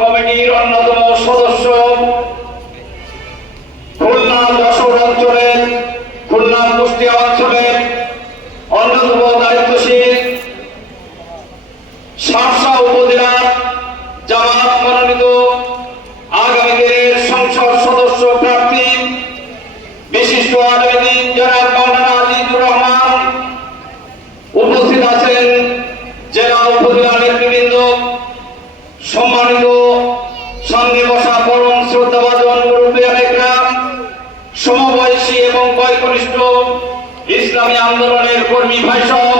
কমিটির অন্যতম সদস্য খুলনা যশোর অঞ্চলের খুলনা কুষ্টিয়া অঞ্চলের অন্যতম দায়িত্বশীল সম্মানিত সঙ্গে বসা পরম শ্রদ্ধাভাজন মুরব্বিয়ান একরাম সমবয়সী এবং বয়কনিষ্ঠ ইসলামী আন্দোলনের কর্মী ভাই সব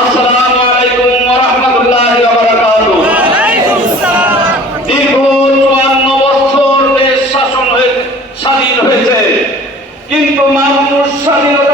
আসসালামু আলাইকুম ওয়া দীর্ঘ চুয়ান্ন বছর শাসন হয়ে স্বাধীন হয়েছে। কিন্তু মানুষ স্বাধীনতার